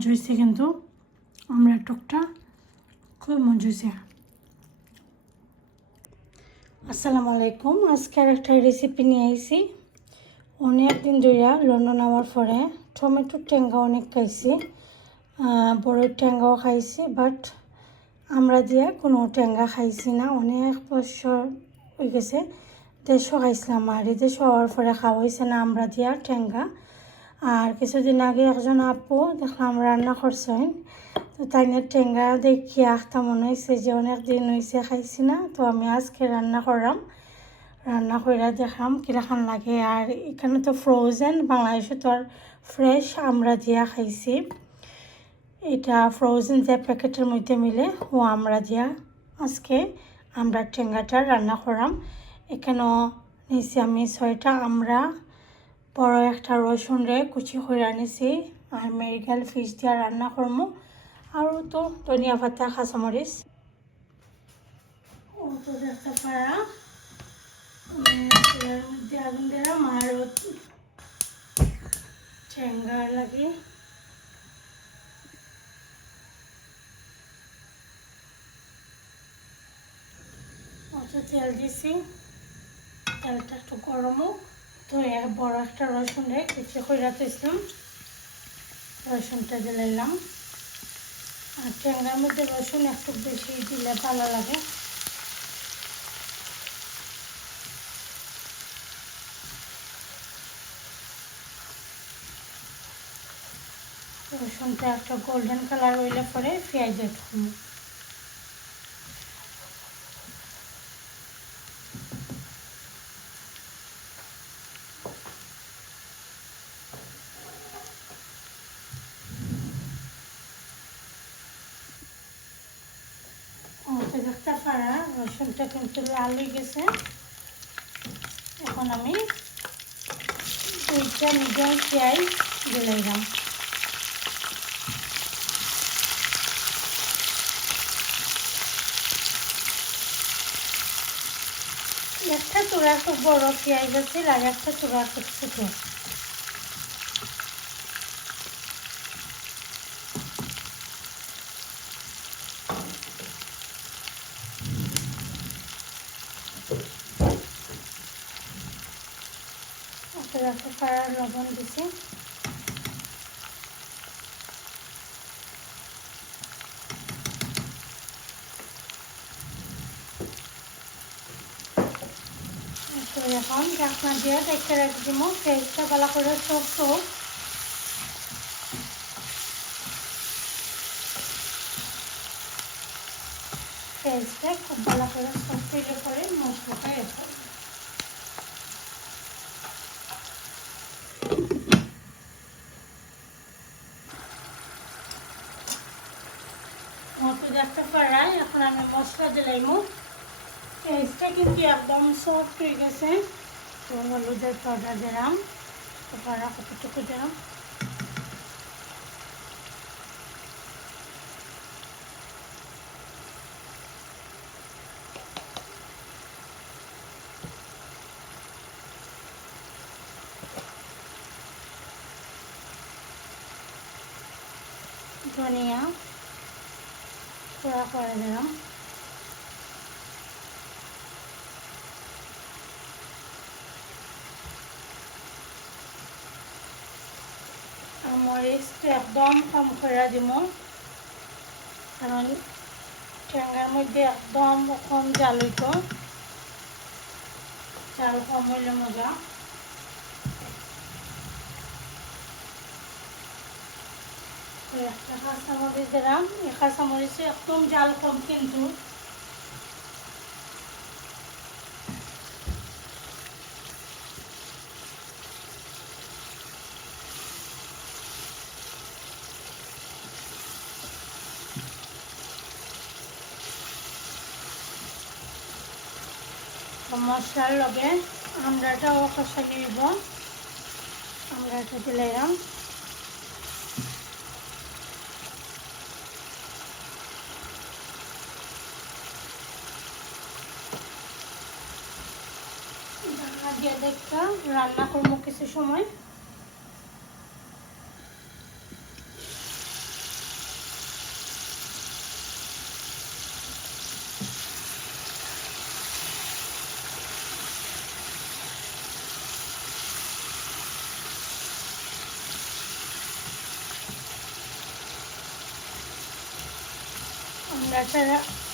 মজা কিন্তু আমরা টকটা খুব মজা আসসালামু আলাইকুম। আজকে আর একটা রেসিপি নিয়ে আইছি। অনেক দিন ধরে লন্ডন আমার পরে টমেটোর ট্যাঙ্গা অনেক খাইছি বড় টেঙ্গাও খাইছি বাট আমরা দিয়ে কোনো ট্যাঙ্গা খাইছি না। অনেক বছর হয়ে গেছে দেড়শো খাইছিলাম আর দেড়শো হওয়ার পরে খাওয়া হয়েছে না, আমরা দিয়া টেঙ্গা আর কিছুদিন আগে একজন আপু দেখলাম রান্না করছেন। তো তাই না টেঙ্গা দেখি আখটা মনে হয়েছে যে অনেক দিন হয়েছে খাইছি না। তো আমি আজকে রান্না করলাম। রান্না করে দেখলাম কীরকম লাগে। আর এখানে তো ফ্রোজেন বাংলাদেশে তো আর ফ্রেশ আমরা দিয়া খাইছি। এটা ফ্রোজেন যে প্যাকেটের মধ্যে মিলে, ও আমরা দিয়া আজকে আমরা টেঙ্গাটা রান্না করলাম। এখানেও নিয়েছি আমি ছয়টা আমরা বড় একটা রসুন রে কুচি করে আনিছি। আর মেরিগাল ফিশ দিয়া রান্না করব আর তো ধনিয়া পাতা অত তেল দিছি। তেলটা একটু গরম তো বড় একটা রসুন রে কুচি করে রাখতেছিলাম রসুনটা দিলাম আর ট্যাঙ্গার মধ্যে রসুন একটু বেশি দিলে ভালো লাগে। রসুনটা একটা গোল্ডেন কালার হইলে পরে পেঁয়াজ ঢুকবো ওতে দেখতে পারা রসুনটা কিন্তু লাল হয়ে গেছে। এখন আমি দুইটা মিডিয়াম পেঁয়াজ দিলাম একটা চূড়া খুব বড় পেঁয়াজ আছে আর একটা চূড়া খুব ছোটো। রাখতে পাড়ার লবণ দিছি এখন ঢাকনা দিয়ে দেখতে রাখি দিব পেঁয়াজটা ভালো করে সব সব পেঁয়াজটা খুব ভালো করে সব তৈরি করে মশলাটা এসে দেখতে পারাই এখন আমি মশলা দিলাম পেঁয়াজটা কিন্তু একদম সফট হয়ে গেছে। তো হলুদের পাউডার দিলাম। তারপর কতটুকু দিলাম? ধনিয়া। পোড়া করে দিলাম। মরিচটা একদম কম করে দিব কারণ ঠেঙ্গার মধ্যে একদম কম জাল হইত। জাল কম মজা। একটা একদম জাল কম কিন্তু মশলার লগে আমরাটাও কষা নিব আমরাটা দিলাম দিয়ে দেখটা রান্না করব কিছু সময়।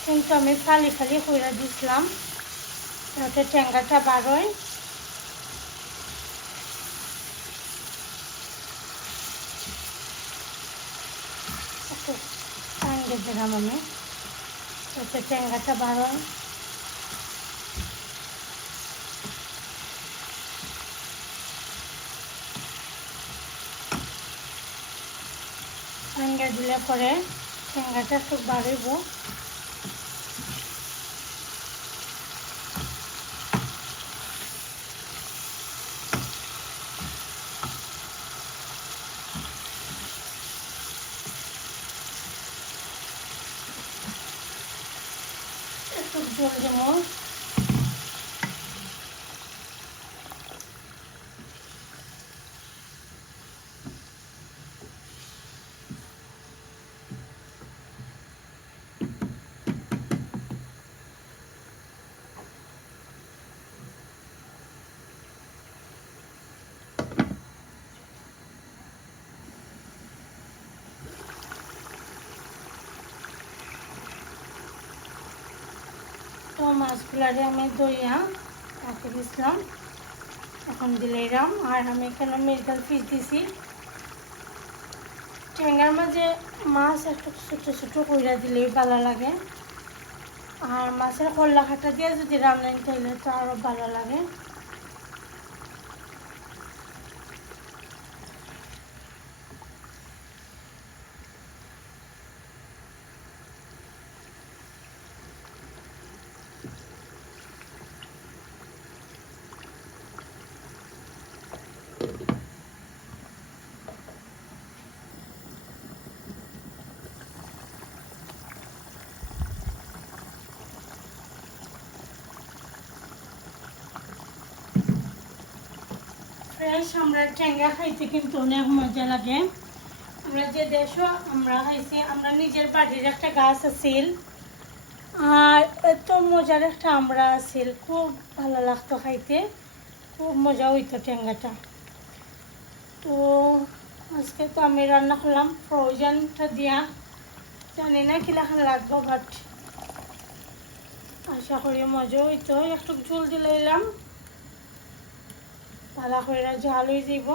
কিন্তু আমি ফালি ফালি করে দিছিলাম, যাতে ট্যাঙ্গাটা বাড়য়। একটু টাঙ্গে দিলাম আমি। যাতে ট্যাংরাটা বারোয় টাঙ্গে দিলে পরে চেঙ্গাটা একটু বাড়িব একটু তো মাছগুলারে আমি দইয়া রাখে দিছিলাম। এখন দিলাম আর আমি এখানে মেডিকেল ফিস দিছি। ট্যাঙ্গার মাঝে মাছ একটু ছোটো ছোটো কইরা দিলেই ভালো লাগে। আর মাছের কল্লা খাটা দিয়ে যদি রান্না তাহলে তো আরও ভালো লাগে। ফ্রেশ আমরা ট্যাঙ্গা খাইতে কিন্তু অনেক মজা লাগে। আমরা যে দেশও আমরা খাইছি, আমরা নিজের বাড়ির একটা গাছ আছিল আর এত মজার একটা আমরা আছিল খুব ভালো লাগতো খাইতে। খুব মজা হইতো ট্যাঙ্গাটা। তো আজকে তো আমি রান্না করলাম ফ্রোজেনটা দিয়া। জানি না কিলাখান লাগবো বাট আশা করি মজা হইতো। একটু ঝুল দিলাম করে জাল হয়ে দিব।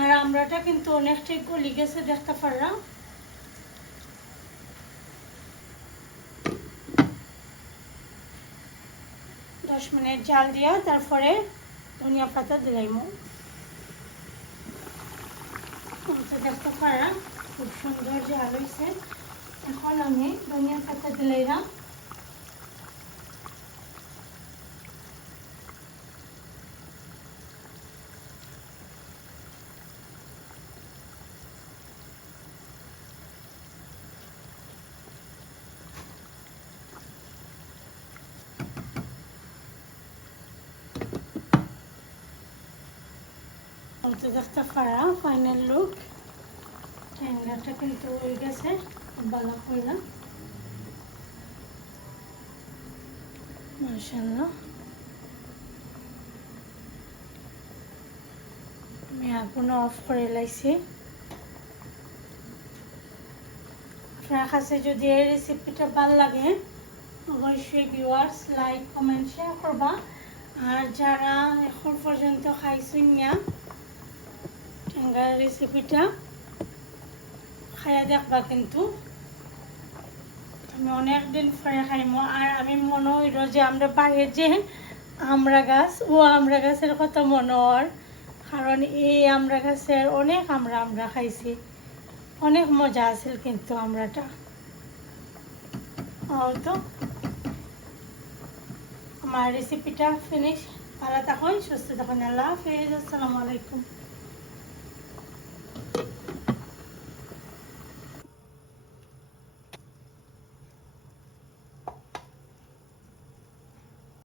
আর আমরাটা কিন্তু অনেকটাই গলি গেছে, দেখতে পারলাম। দশ মিনিট জাল দিয়া তারপরে ধনিয়া পাতা দিলাইম দেখতে পারা খুব সুন্দর জাল হয়েছে। এখন আমি ধনিয়া পাতা দিলাম তো দেখতে পারা ফাইনাল লুক ট্যাংরাটা কিন্তু হয়ে গেছে যদি এই রেসিপিটা ভালো লাগে, অবশ্যই ভিউয়ার্স লাইক কমেন্ট শেয়ার করবা। আর যারা এখন পর্যন্ত খাইছেন না রেসিপিটা খাইয়া দেখবা কিন্তু। আমি অনেক দিন পরে খাইমো, আর আমি মনে হইল যে আমরা বাইরের যে আমরা গাছ, ও আমরা গাছের কথা মনে হর কারণ এই আমরা গাছের অনেক আমরা আমরা খাইছি। অনেক মজা আছিল কিন্তু আমরাটা। তো। আমার রেসিপিটা ফিনিশ ভালো থাকুন, সুস্থ থাকুন। আল্লাহ হাফিজ। আসসালামু আলাইকুম।